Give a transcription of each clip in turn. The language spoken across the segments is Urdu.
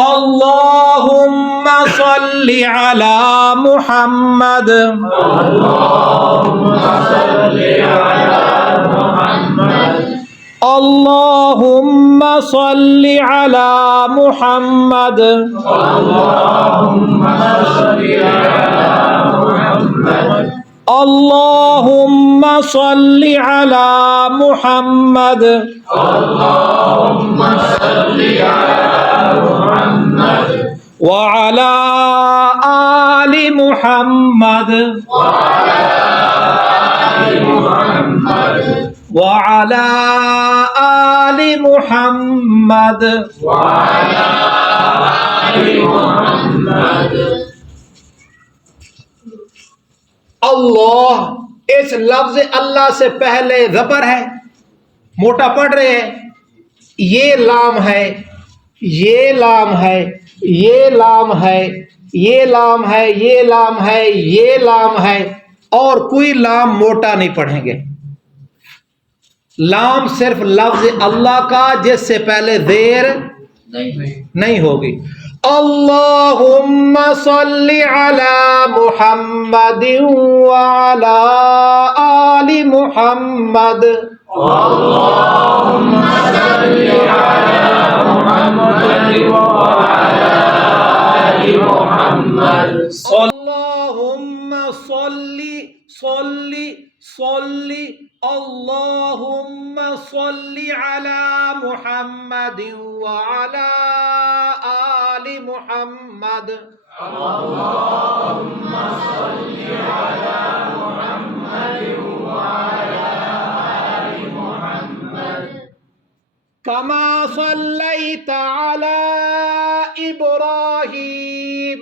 اللهم صل على محمد اللهم صل على محمد اللهم صل على محمد اللهم صل على محمد اللهم صل على محمد اللهم صل على محمد وعلى آل محمد وعلى آل محمد وعلى آل محمد وعلى آل محمد. اللہ، اس لفظ اللہ سے پہلے زبر ہے، موٹا پڑھ رہے ہیں، یہ لام ہے، یہ لام ہے، یہ لام ہے، یہ لام ہے، یہ لام ہے، یہ لام ہے، اور کوئی لام موٹا نہیں پڑھیں گے۔ لام صرف لفظ اللہ کا جس سے پہلے زیر نہیں ہوگی۔ اللہم صل علی محمد وعلی آل محمد اللهم صل على محمد وعلى آل محمد اللہم صلی اللہم صل علی محمد وعلی آل محمد اللهم صل على محمد وعلى آل محمد کما صلیت علی ابراہیم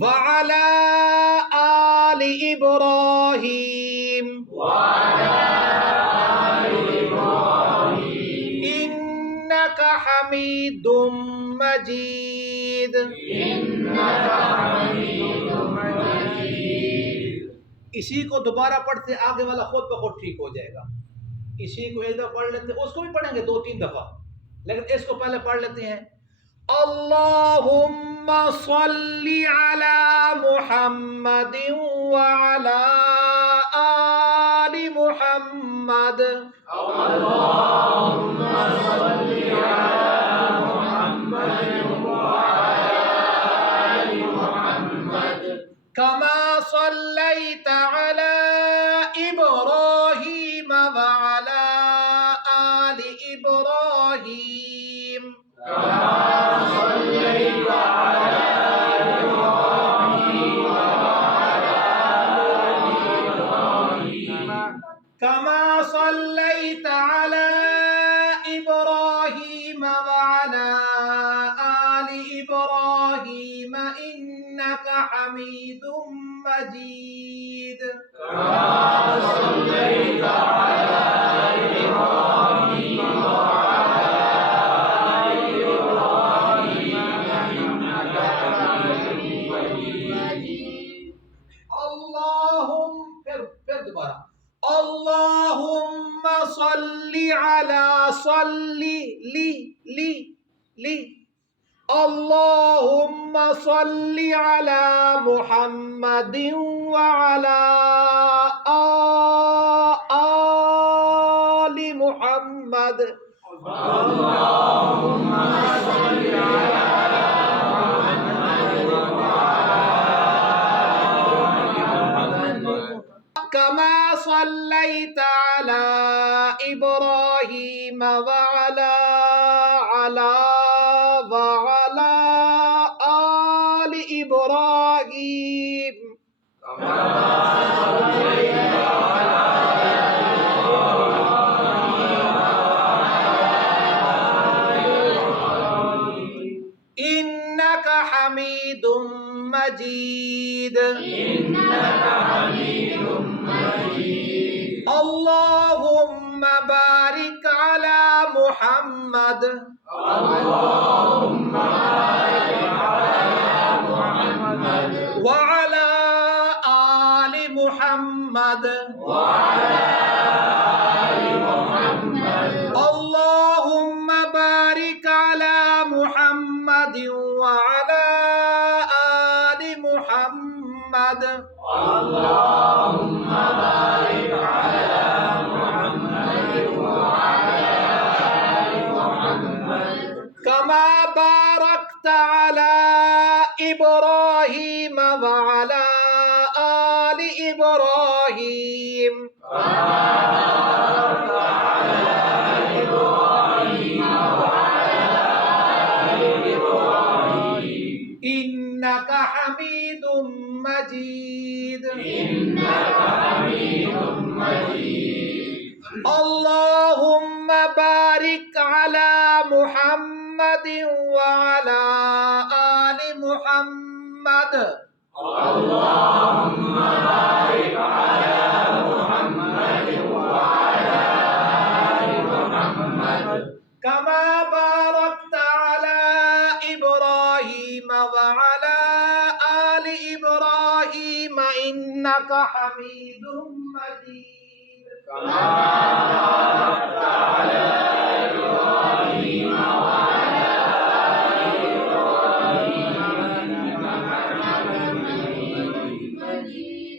وعلى آل إبراهيم إنك حميد مجيد۔ اسی کو دوبارہ پڑھتے آگے والا خود بخود ٹھیک ہو جائے گا۔ اسی کو ایک دفعہ پڑھ لیتے، اس کو بھی پڑھیں گے 2-3 دفعہ، لیکن اس کو پہلے پڑھ لیتے ہیں۔ اللہم صل علی محمد وعلی آل محمد اللهم صل على محمد وعلى آل محمد کما صلیت علی ابراہیم وعلی آل ابراہیم كما صليت على إبراهيم وعلى آل إبراهيم إنك حميد مجيد اللهم صل على اللهم صل على محمد وعلى آل محمد اللهم صل على كما صليت على إبراهيم وعلى آل إبراهيم إنك حميد مجيد اللهم بارك على محمد وعلى آل محمد اللهم بارك على محمد وعلى آل محمد اللهم بارك على محمد وعلى آل محمد كما باركت على إبراهيم وعلى آل إبراهيم إنك حميد مجيد كما باركت على إبراهيم وعلى آل إبراهيم إنك حميد مجيد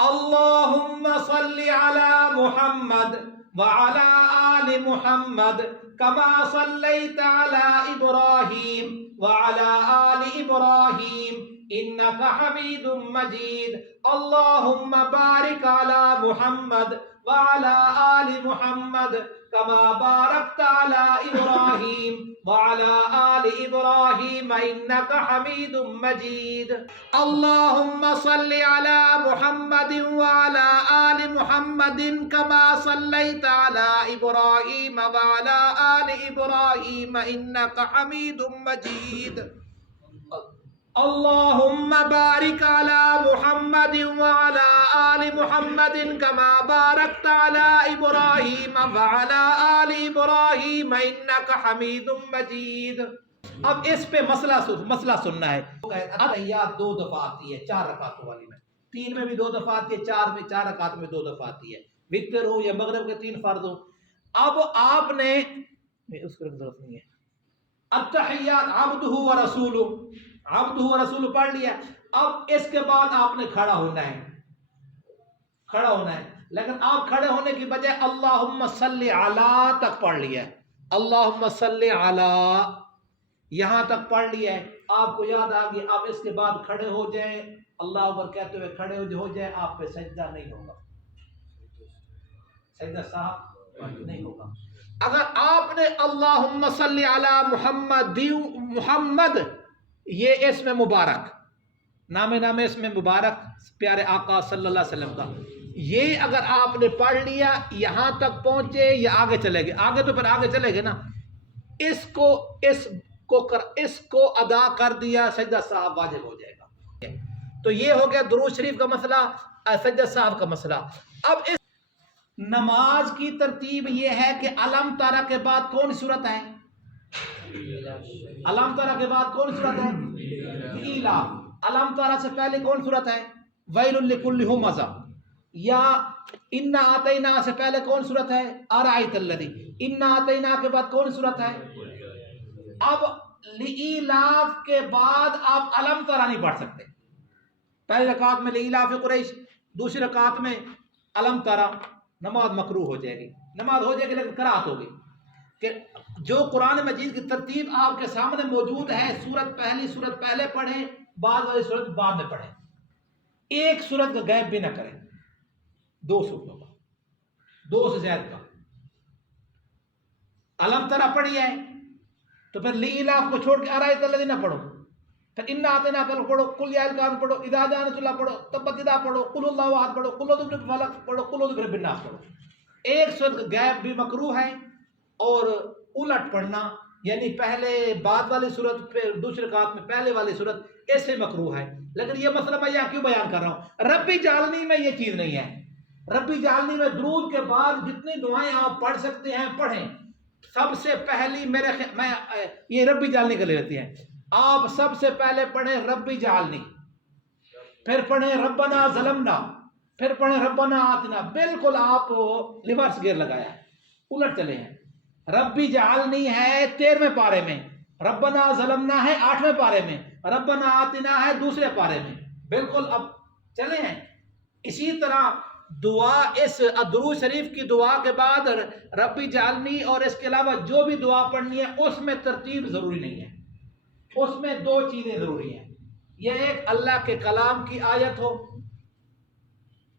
اللهم صل على محمد وعلى آل محمد كما صليت على إبراهيم وعلى آل إبراهيم إنك حميد مجيد اللهم بارك على محمد وعلى آل محمد كما باركت على إبراهيم وعلى آل إبراهيم إنك حميد مجيد اللهم صل على محمد وعلى آل محمد كما صليت على إبراهيم وعلى آل إبراهيم إنك حميد مجيد اللهم بارك على محمد وعلى آل محمد كما باركت على إبراهيم وعلى آل إبراهيم إنك حميد مجيد. اب اس پہ مسئلہ سننا ہے. اتحیات 2 دفعہ آتی ہے 4 رکعتوں والی میں، 3 میں بھی 2 دفعہ آتی ہے، 4 رکعت میں 2 دفعہ آتی ہے، وتر ہو یا مغرب کے 3 فرض ہو. اب آپ نے اس کو ضرورت نہیں ہے، التحیات عبدہ و رسولہ پڑھ لیا. اب اس کے بعد آپ نے کھڑا ہونا ہے، لیکن آپ کھڑے ہونے کی بجائے اللہم صلی علی تک پڑھ لیا ہے. اللہم صلی علی یہاں تک پڑھ لیا ہے. آپ کو یاد آ گئی، آپ اس کے بعد کھڑے ہو جائیں، اللہ اکبر کہتے ہوئے کھڑے ہو جائیں، آپ پہ سجدہ نہیں ہوگا، سجدہ صاحب نہیں ہوگا. اگر آپ نے اللہم صلی علی محمد یہ اسم مبارک، نام اسم مبارک پیارے آقا صلی اللہ علیہ وسلم کا، یہ اگر آپ نے پڑھ لیا یہاں تک پہنچے یا آگے چلے گئے، آگے تو پھر آگے چلے گئے نا، اس کو ادا کر دیا سجدہ صاحب واجب ہو جائے گا. تو یہ ہو گیا درود شریف کا مسئلہ، سجدہ صاحب کا مسئلہ. اب اس نماز کی ترتیب یہ ہے کہ علم تارا کے بعد کون صورت ہے؟ علم تارا کے بعد کون صورت ہے؟ ایلا. علم تارا سے پہلے کون صورت ہے؟ ویل لکل ہمزہ. یا انا آتینا سے پہلے کون صورت ہے؟ ارائیت الذی. انا آتینا کے بعد کون صورت ہے؟ اب لإیلاف کے بعد آپ علم تارا نہیں پڑھ سکتے. پہلی رکعت میں لإیلاف قریش، دوسری رکعت میں علم تارا. نماز مکروہ ہو جائے گی، لیکن قرأت ہوگی کہ جو قرآن مجید کی ترتیب آپ کے سامنے موجود ہے، پہلی سورت پہلے پڑھیں، بعد والی سورت بعد میں پڑھیں. ایک سورت کا غیب بھی نہ کریں، 2 سورتوں کا، 2 سے زیادہ کا. علم ترا پڑھی ہے تو پھر لإیلاف کو چھوڑ کے ارائیت الذی نہ پڑھو، پھر انا آتینا پڑھو، قل یا الکافرون پڑھو، اذا جاء نصر اللہ پڑھو، تبت یدا پڑھو، قل اللہ احد پڑھو، قل اعوذ برب الفلق پڑھو، قل اعوذ برب الناس پڑھو. ایک سورت کا غیب بھی مکروہ ہے، اور الٹ پڑھنا یعنی پہلے بعد والی صورت پہ دوسری رکعت میں پہلے والی صورت ایسے مکروہ ہے. لیکن یہ مسئلہ میں یہاں کیوں بیان کر رہا ہوں؟ ربی جعلنی میں یہ چیز نہیں ہے. ربی جعلنی میں درود کے بعد جتنی دعائیں آپ پڑھ سکتے ہیں پڑھیں. سب سے پہلی میں یہ ربی جعلنی کا لے لیتے ہیں. آپ سب سے پہلے پڑھیں ربی جعلنی، پھر پڑھیں ربنا ظلمنا، پھر پڑھیں ربنا آتنا. بالکل آپ ریورس گیئر لگایا ہے، الٹ چلے ہیں. ربی جعلنی ہے 13ویں پارے میں، ربنا ظلمنا ہے 8ویں پارے میں، ربنا آتنا ہے 2 پارے میں. بالکل اب چلے ہیں. اسی طرح دعا، اس درود شریف کی دعا کے بعد ربی جعلنی اور اس کے علاوہ جو بھی دعا پڑھنی ہے اس میں ترتیب ضروری نہیں ہے. اس میں 2 چیزیں ضروری ہیں. یہ ایک اللہ کے کلام کی آیت ہو،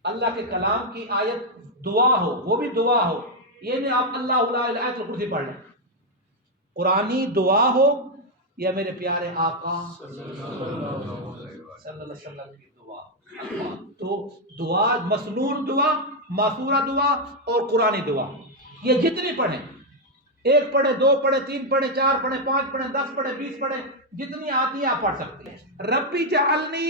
اللہ کے کلام کی آیت دعا ہو، وہ بھی دعا ہو. یہ نہیں آپ اللہ لا الہ الا کرسی پڑھ لیں. قرآنی دعا ہو یا میرے پیارے آقا صلی اللہ علیہ وسلم کی دعا ہو. تو دعا، مسنون دعا، ماثورہ دعا اور قرآنی دعا، یہ جتنی پڑھیں، 1 پڑھیں، 2 پڑھیں، 3 پڑھیں، 4 پڑھیں، 5 پڑھیں، 10 پڑھیں، 20 پڑھیں، جتنی آتی ہے آپ پڑھ سکتے ہیں۔ ربی جعلنی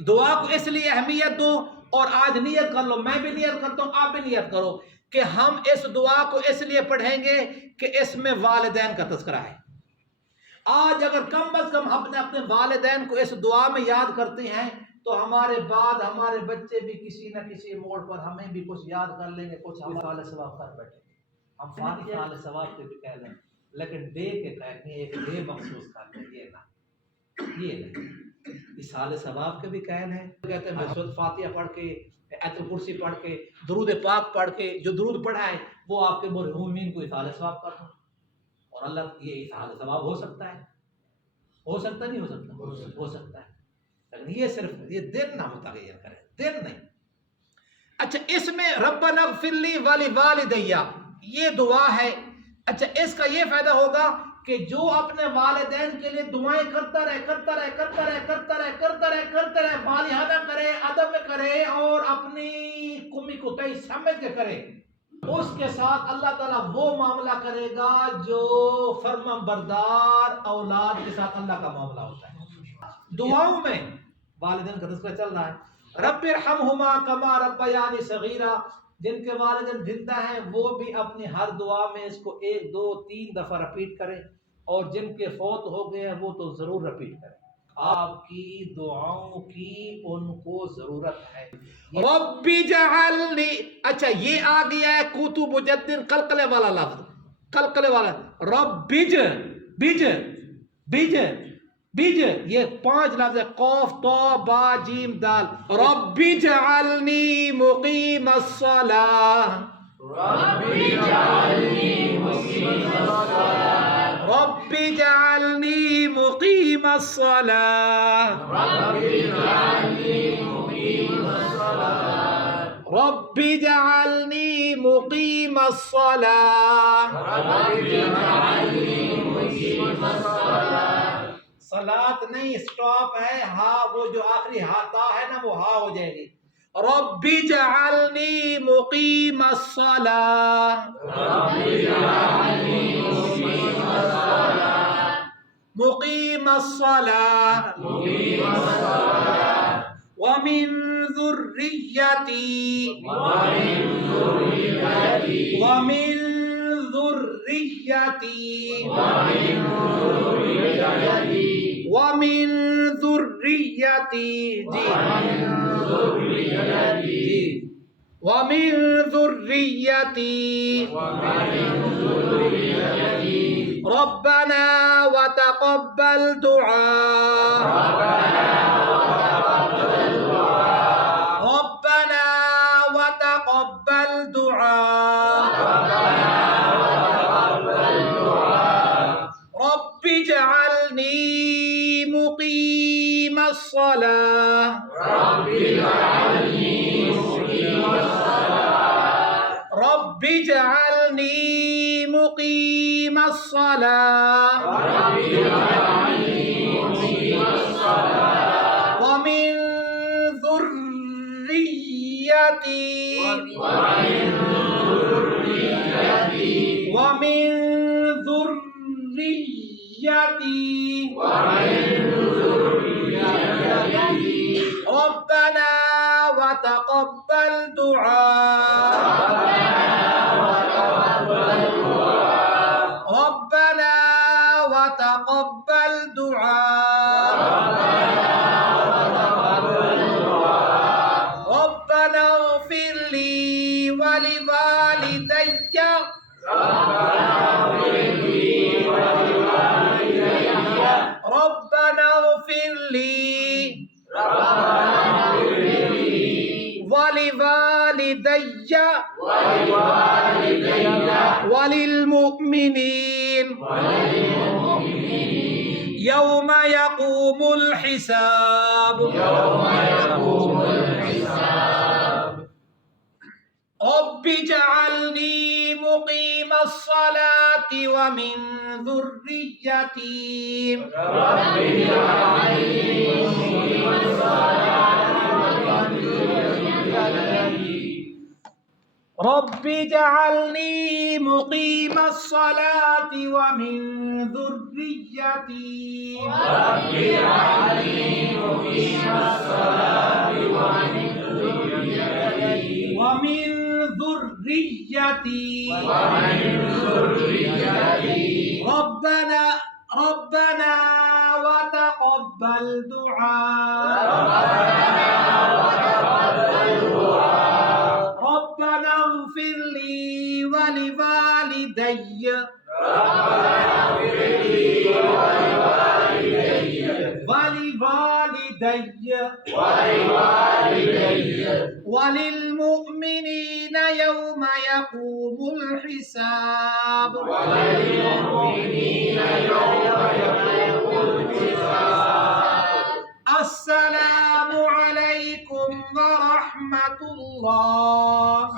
دعا کو اس لیے اہمیت دو، اور آج نیت کر لو، میں بھی نیت کرتا ہوں، آپ بھی نیت کرو کہ ہم اس دعا کو اس لیے پڑھیں گے کہ اس میں والدین کا تذکرہ ہے۔ آج اگر کم از کم ہم اپنے والدین کو اس دعا میں یاد کرتے ہیں تو ہمارے بعد ہمارے بچے بھی کسی نہ کسی موڑ پر ہمیں بھی کچھ یاد کر لیں گے، کچھ ہم سال ثواب کر بیٹھیں گے، ہم فاتحہ سال ثواب سے بھی کہہ لیں، لیکن دے کے کہیں ایک دے مخصوص کر لیں، یہ نہیں، اصحال ثواب کے بھی قائل ہے، کہتے ہیں میں سورۃ فاتحہ پڑھ کے، آیت الکرسی پڑھ کے، درود پاک پڑھ کے، جو درود پڑھا ہے وہ آپ کے مرحومین کو اصحال ثواب کر دوں، اور اللہ یہ اصحال ثواب ہو سکتا ہے، ہو سکتا نہیں ہو سکتا، ہو سکتا ہے، لیکن یہ صرف یہ دن نہ متغیر کرے، دن نہیں۔ اچھا اس میں ربنا اغفر لی ولوالدیہ یہ دعا ہے، اچھا اس کا یہ فائدہ ہوگا کہ جو اپنے والدین کے لیے دعائیں کرتا رہے، بالحانہ کرے، ادب میں کرے اور اپنی کمی کوتاہی سمجھ کے کرے، اس کے ساتھ اللہ تعالیٰ وہ معاملہ کرے گا جو فرمان بردار اولاد کے ساتھ اللہ کا معاملہ ہوتا ہے۔ دعاؤں میں والدین کا تذکرہ چل رہا ہے، رب ارحمہما کما ربیانی صغیرا، جن کے والدین زندہ ہیں وہ بھی اپنی ہر دعا میں اس کو 1 2 3 دفعہ رپیٹ کریں، اور جن کے فوت ہو گئے ہیں وہ تو ضرور رپیٹ کریں، آپ کی دعاؤں کی ان کو ضرورت ہے۔ رب جعلنی، اچھا یہ آ گیا ہے کوتو مجدد قلقلے والا لفظ، قلقلے والا، رب بیج یہ 5 لفظ ہے، قوف تو با جیم دال، رب جعلنی مقیم الصلاۃ، رب جعلنی مقیم الصلاۃ، رب جعلنی مقیم الصلاۃ، صلاۃ نہیں سٹاپ ہے، ہاں وہ جو آخری تا ہے نا وہ ہا ہو جائے گی، رب جعلنی مقیم الصلاۃ، مقیم الصلاۃ، ومن ذریتی، ومن ذریتی، ومن ذریتی، جی ومن ذریتی، ربنا وتقبل دعاء، ربنا وتقبل دعاء، رب اجعلني مقيم الصلاة، رب اجعلني مقيم الصلاة، ومن ذريتي، ومن ذريتي، ربنا وتقبل دعاء، ربنا وتقبل دعاء، ربنا اغفر لي ولوالدي، ربنا اغفر لي ولوالدي وللمؤمنين يوم يقوم الحساب، رب اجعلني مقيم الصلاة ومن ذريتي رب اجعلني مقيم الصلاة ومن ذريتي رب اجعلني مقيم الصلاة ومن ذريتي رب اجعلني مقيم الصلاة ومن ذريتي ومن ذريتي ربنا وتقبل دعاء ربنا اغفر لي ولوالدي وللمؤمنين يوم يقوم الحساب السلام عليكم ورحمة الله